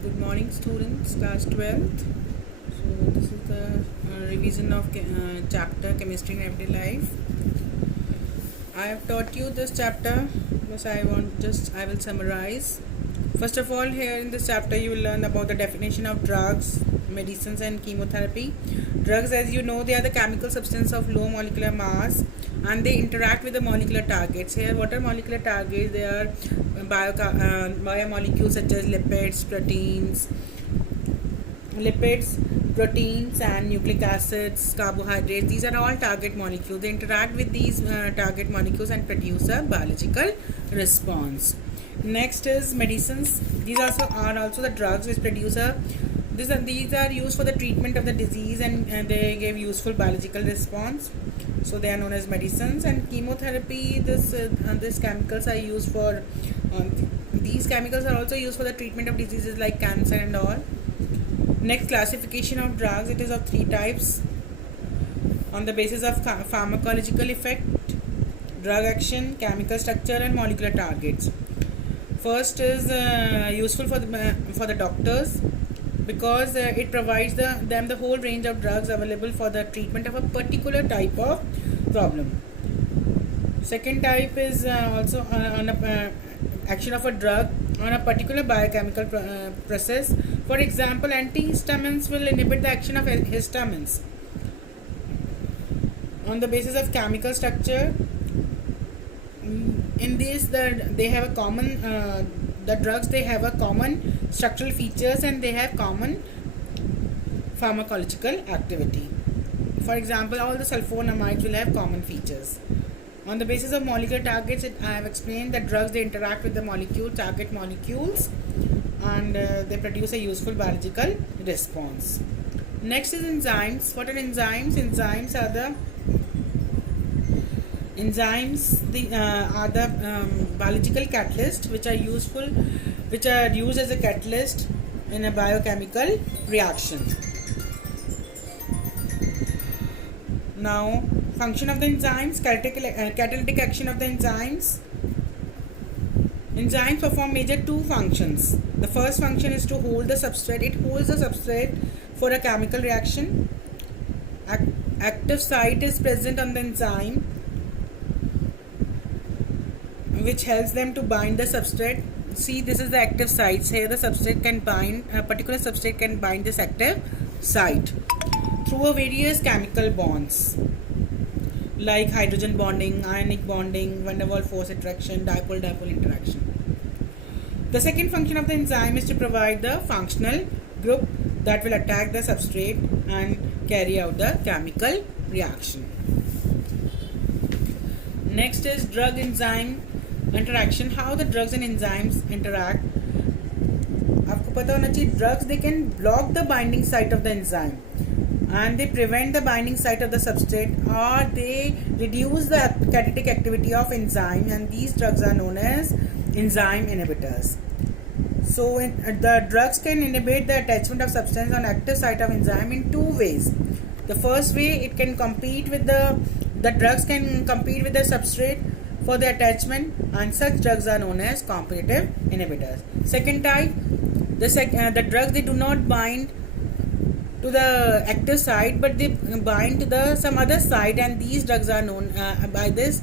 Good morning, students, class 12th. So, this is the revision of chapter Chemistry in Everyday Life. I have taught you this chapter, but I will summarize. First of all, here in this chapter, you will learn about the definition of drugs, medicines, and chemotherapy. Drugs, as you know, they are the chemical substance of low molecular mass and they interact with the molecular targets. Here, what are molecular targets? They are biomolecules such as lipids, proteins, and nucleic acids, carbohydrates. These are all target molecules. They interact with these target molecules and produce a biological response. Next is medicines. These are also the drugs which produce these are used for the treatment of the disease and they give useful biological response. So they are known as medicines. And chemotherapy. These chemicals are used for. These chemicals are also used for the treatment of diseases like cancer and all. Next, classification of drugs. It is of three types on the basis of pharmacological effect, drug action, chemical structure, and molecular targets. First is useful for the doctors because it provides them the whole range of drugs available for the treatment of a particular type of problem. Second type is also on action of a drug on a particular biochemical process. For example, antihistamines will inhibit the action of histamines. On the basis of chemical structure, in this they have a common the drugs they have a common structural features and they have common pharmacological activity. For example, all the sulfonamides will have common features. On the basis of molecular targets, I have explained that drugs they interact with the target molecules and they produce a useful biological response. Next is enzymes. What are enzymes? Enzymes are the biological catalysts which are used as a catalyst in a biochemical reaction. Now, function of the enzymes, catalytic action of the enzymes. Enzymes perform major two functions. The first function is to hold the substrate. It holds the substrate for a chemical reaction. Active site is present on the enzyme which helps them to bind the substrate. See, this is the active site. Here the substrate can bind, a particular substrate can bind this active site through various chemical bonds like hydrogen bonding, ionic bonding, van der Waals force attraction, dipole-dipole interaction. The second function of the enzyme is to provide the functional group that will attack the substrate and carry out the chemical reaction. Next is drug enzyme interaction. How the drugs and enzymes interact. आपको पता होना चाहिए, drugs they can block the binding site of the enzyme and they prevent the binding site of the substrate or they reduce the catalytic activity of enzyme, and these drugs are known as enzyme inhibitors. So the drugs can inhibit the attachment of substance on active site of enzyme in two ways. The first way, it can compete with the drugs can compete with the substrate for the attachment, and such drugs are known as competitive inhibitors. Second type, the drugs they do not bind to the active site but they bind to some other site, and these drugs are known by this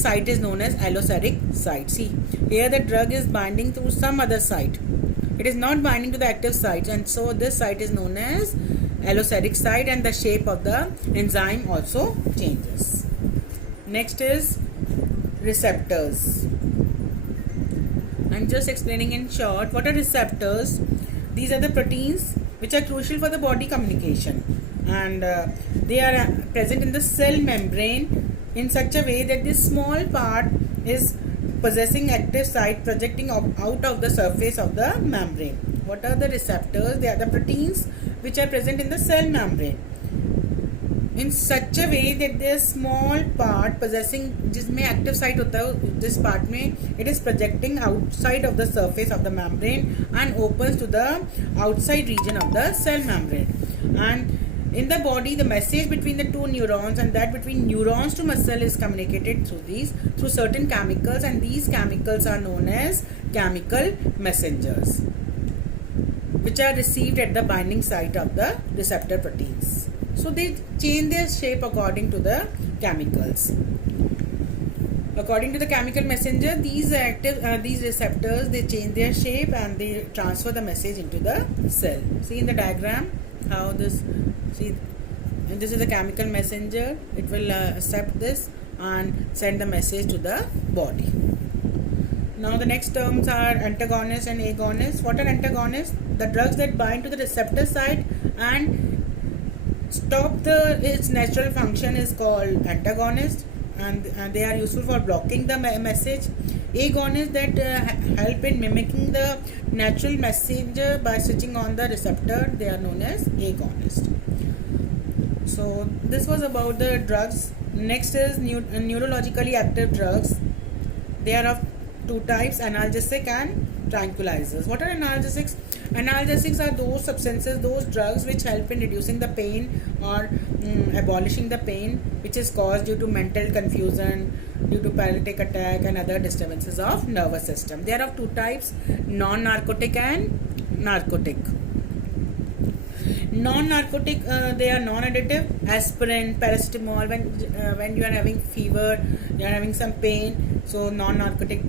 site is known as allosteric site. See, here the drug is binding to some other site. It is not binding to the active site, and so this site is known as allosteric site, and the shape of the enzyme also changes. Next is receptors. I'm just explaining in short what are receptors. These are the proteins which are crucial for the body communication, and they are present in the cell membrane in such a way that this small part is possessing active site projecting out of the surface of the membrane. What are the receptors? They are the proteins which are present in the cell membrane in such a way that this small part possessing जिसमें active site होता है, this part में it is projecting outside of the surface of the membrane and opens to the outside region of the cell membrane. And in the body, the message between the two neurons and that between neurons to muscle is communicated through certain chemicals, and these chemicals are known as chemical messengers. which are received at the binding site of the receptor proteins. So they change their shape according to the chemicals. According to the chemical messenger, these receptors, they change their shape and they transfer the message into the cell. See in the diagram how this, see, this is the chemical messenger. It will accept this and send the message to the body. Now the next terms are antagonists and agonists. What are antagonists? The drugs that bind to the receptor site and stop its natural function is called antagonist, and they are useful for blocking the message. Agonists that help in mimicking the natural messenger by switching on the receptor, they are known as agonists. So this was about the drugs. Next is neurologically active drugs. They are of two types, analgesic and tranquilizers. What are analgesics? Analgesics are those substances, those drugs which help in reducing the pain or abolishing the pain which is caused due to mental confusion, due to paralytic attack and other disturbances of nervous system. They are of two types, non-narcotic and narcotic. Non-narcotic, they are non-additive. Aspirin, paracetamol, when you are having fever, you are having some pain, so non-narcotic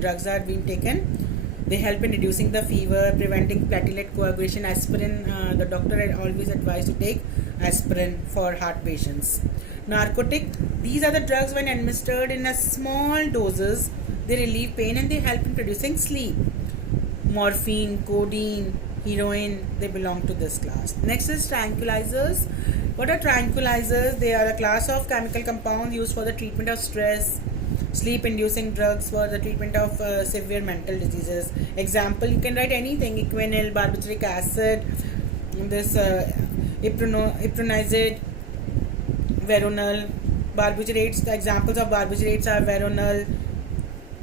drugs are being taken. They help in reducing the fever, preventing platelet coagulation. Aspirin, the doctor had always advised to take aspirin for heart patients. Narcotic, these are the drugs when administered in a small doses, they relieve pain and they help in producing sleep. Morphine, codeine, heroin, they belong to this class. Next is tranquilizers. What are tranquilizers? They are a class of chemical compounds used for the treatment of stress, sleep-inducing drugs for the treatment of severe mental diseases. Example, you can write anything: Equinil, barbituric acid, this ipronizid, veronal, barbiturates. The examples of barbiturates are veronal,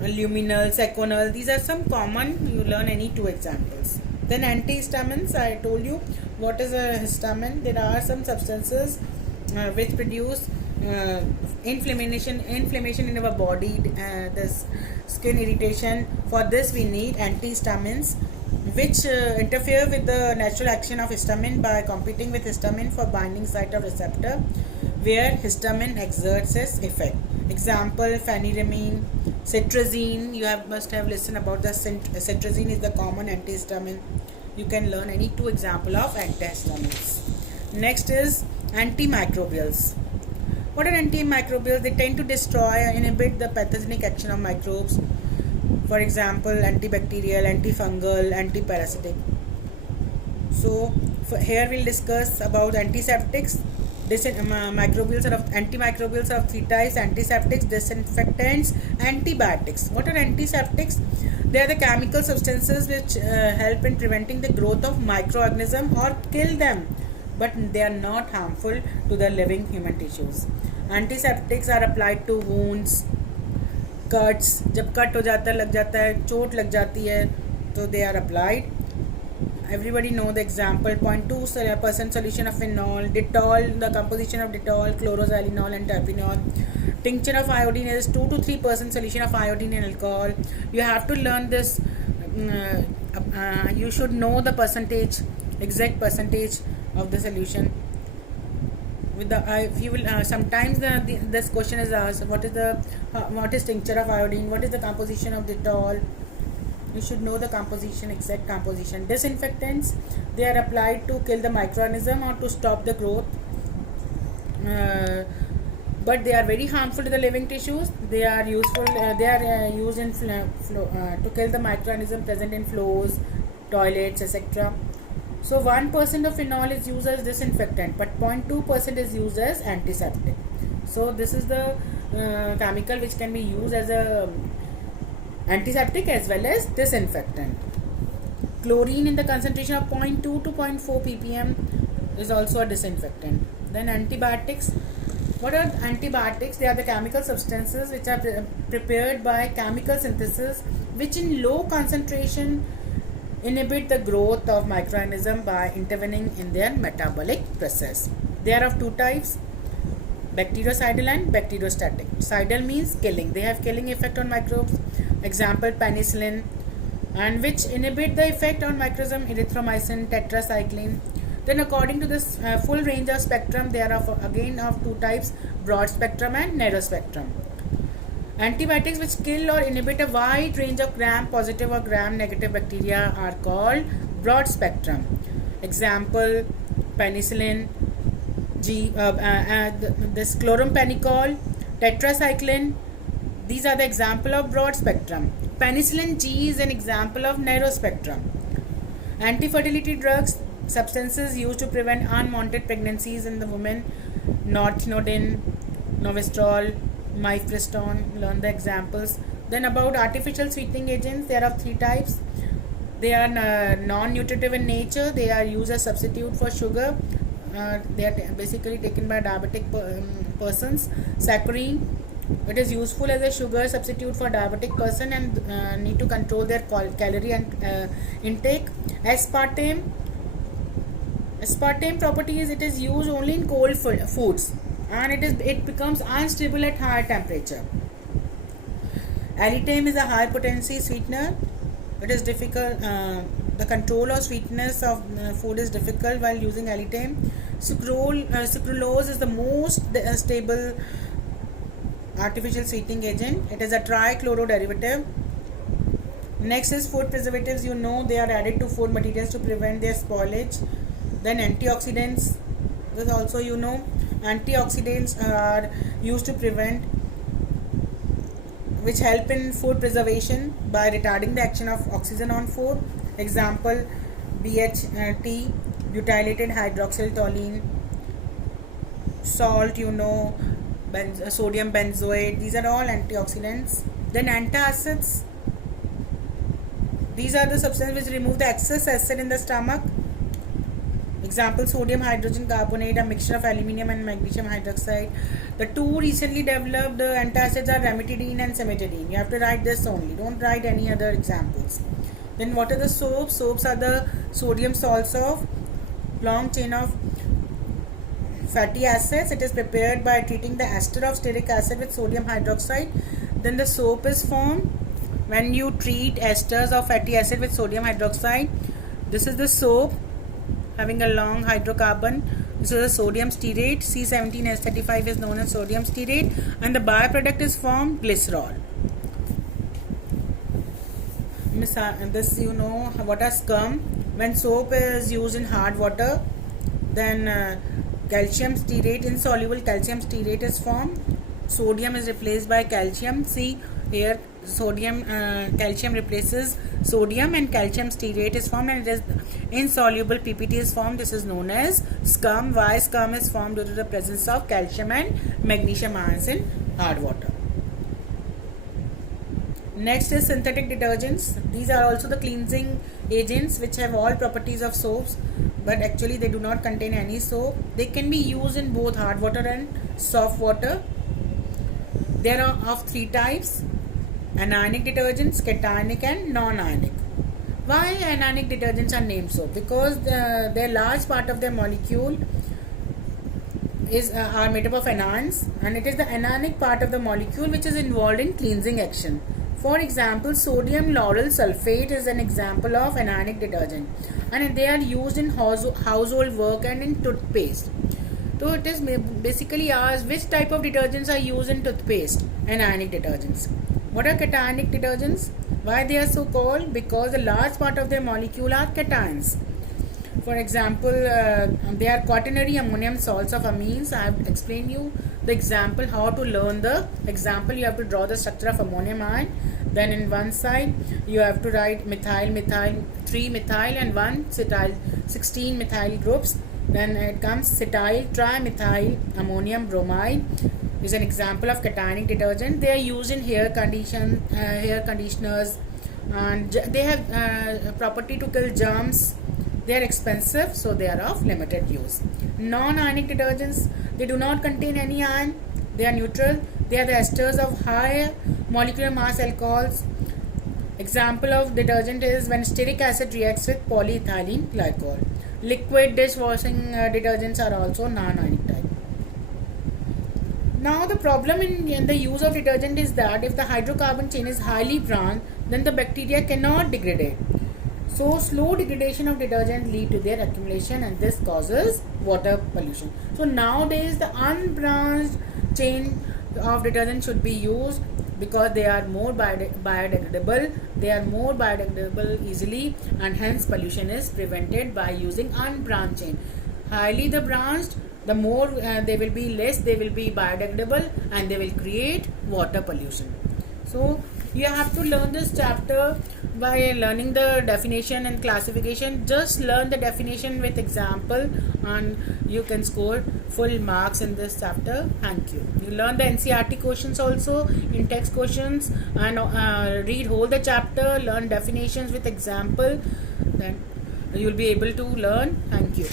luminal, seconal. These are some common. You learn any two examples. Then antihistamines. I told you what is a histamine. There are some substances which produce inflammation in our body, this skin irritation. For this we need antihistamines which interfere with the natural action of histamine by competing with histamine for binding site of receptor where histamine exerts its effect. Example, phenyramine, cetirizine. You must have listened about the cetirizine is the common antihistamine. You can learn any two example of antihistamines. Next is antimicrobials. What are antimicrobials? They tend to destroy or inhibit the pathogenic action of microbes. For example, antibacterial, antifungal, antiparasitic. So here we'll discuss about antiseptics. Antimicrobials are of three types: antiseptics, disinfectants, antibiotics. What are antiseptics? They are the chemical substances which help in preventing the growth of microorganisms or kill them, but they are not harmful to the living human tissues. Antiseptics are applied to wounds, cuts. जब cut हो जाता है, लग जाता है, चोट लग जाती है, तो they are applied. Everybody know the example: 0.2% solution of phenol, Dettol, the composition of Dettol, chloroxylenol and terpinol. Tincture of iodine is 2 to 3% solution of iodine in alcohol. You have to learn this. You should know the percentage, exact percentage of the solution. With the if you will sometimes this question is asked: what is tincture of iodine? What is the composition of Dettol? You should know the composition, exact composition. Disinfectants, they are applied to kill the microorganism or to stop the growth, but they are very harmful to the living tissues. They are useful. They are used in to kill the microorganism present in floors, toilets, etc. So 1% of phenol is used as disinfectant, but 0.2% is used as antiseptic. So this is the chemical which can be used as a antiseptic as well as disinfectant. Chlorine in the concentration of 0.2 to 0.4 ppm is also a disinfectant. Then antibiotics. What are antibiotics? They are the chemical substances which are prepared by chemical synthesis, which in low concentration inhibit the growth of microorganisms by intervening in their metabolic process. They are of two types: bactericidal and bacteriostatic. Cidal means killing. They have killing effect on microbes. Example, penicillin, and which inhibit the effect on microorganism erythromycin, tetracycline. Then according to this full range of spectrum, there are again of two types, broad spectrum and narrow spectrum. Antibiotics which kill or inhibit a wide range of gram-positive or gram-negative bacteria are called broad spectrum. Example, penicillin, this chloramphenicol, tetracycline. These are the example of broad spectrum. Penicillin G is an example of narrow spectrum. Anti-fertility drugs, substances used to prevent unwanted pregnancies in the women, northinodin, novestrol, mifepristone. Learn the examples. Then about artificial sweetening agents, there are three types. They are non-nutritive in nature. They are used as substitute for sugar. They are basically taken by diabetic persons. Saccharin, it is useful as a sugar substitute for diabetic person and need to control their calorie and intake. Aspartame properties, it is used only in cold foods and it becomes unstable at higher temperature. Allitame is a high potency sweetener. It is difficult. The control of sweetness of food is difficult while using allitame. Sucralose is the most stable artificial sweetening agent. It is a trichloro derivative. Next is food preservatives. You know they are added to food materials to prevent their spoilage. Then antioxidants. This also you know. Antioxidants are used to prevent, which help in food preservation by retarding the action of oxygen on food. Example, BHT, butylated hydroxyl toluene, salt, you know, sodium benzoate. These are all antioxidants. Then antacids. These are the substances which remove the excess acid in the stomach. Example, sodium hydrogen carbonate, a mixture of aluminium and magnesium hydroxide. The two recently developed antacids are ranitidine and cimetidine. You have to write this only. Don't write any other examples. Then what are the soaps? Soaps are the sodium salts of long chain of fatty acids. It is prepared by treating the ester of stearic acid with sodium hydroxide. Then the soap is formed when you treat esters of fatty acid with sodium hydroxide. This is the soap having a long hydrocarbon. This is a sodium stearate. C17H35 is known as sodium stearate, and the byproduct is formed glycerol. This you know what are scum. When soap is used in hard water, then calcium stearate, insoluble calcium stearate is formed. Sodium is replaced by calcium. See here, sodium, calcium replaces sodium and calcium stearate is formed, and it is insoluble PPT is formed. This is known as scum. Why scum is formed? Due to the presence of calcium and magnesium ions in hard water. Next is synthetic detergents. These are also the cleansing agents which have all properties of soaps, but actually they do not contain any soap. They can be used in both hard water and soft water. There are of three types: anionic detergents, cationic and non-ionic. Why anionic detergents are named so? Because their large part of their molecule are made up of anions, and it is the anionic part of the molecule which is involved in cleansing action. For example, sodium lauryl sulfate is an example of anionic detergent, and they are used in household work and in toothpaste. So it is basically asked which type of detergents are used in toothpaste. Anionic detergents. What are cationic detergents? Why they are so called? Because a large part of their molecule are cations. For example, they are quaternary ammonium salts of amines. I have explained you the example how to learn the example. You have to draw the structure of ammonium ion. Then in one side you have to write methyl, 3 methyl and 1 cetyl, 16 methyl groups. Then it comes cetyl trimethyl ammonium bromide is an example of cationic detergent. They are used in hair conditioners, and they have property to kill germs. They are expensive, so they are of limited use. Non-ionic detergents, they do not contain any ion. They are neutral. They are the esters of high molecular mass alcohols. Example of detergent is when stearic acid reacts with polyethylene glycol. Liquid dishwashing detergents are also non-ionic type. Now the problem in the use of detergent is that if the hydrocarbon chain is highly branched, then the bacteria cannot degrade. So slow degradation of detergent lead to their accumulation, and this causes water pollution. So nowadays the unbranched chain of detergent should be used because they are more biodegradable. They are more biodegradable easily, and hence pollution is prevented by using unbranched chain. Highly the branched, the more they will be less, they will be biodegradable, and they will create water pollution. So you have to learn this chapter by learning the definition and classification. Just learn the definition with example, and you can score full marks in this chapter. Thank you. You learn the NCERT questions also in text questions, and read whole the chapter, learn definitions with example, then you will be able to learn. Thank you.